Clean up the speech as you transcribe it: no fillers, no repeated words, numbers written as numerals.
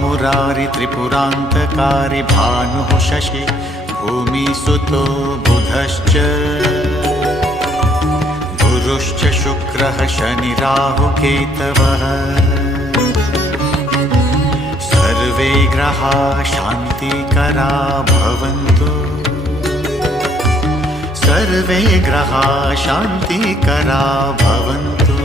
मुरारि त्रिपुरान्तकारि भानुः शशि भूमिसुतो बुधश्च गुरुश्च शुक्रः शनिराहुकेतवः सर्वे ग्रहाः शान्तिकरा भवन्तु सर्वे ग्रहाः शान्तिकरा भवन्तु।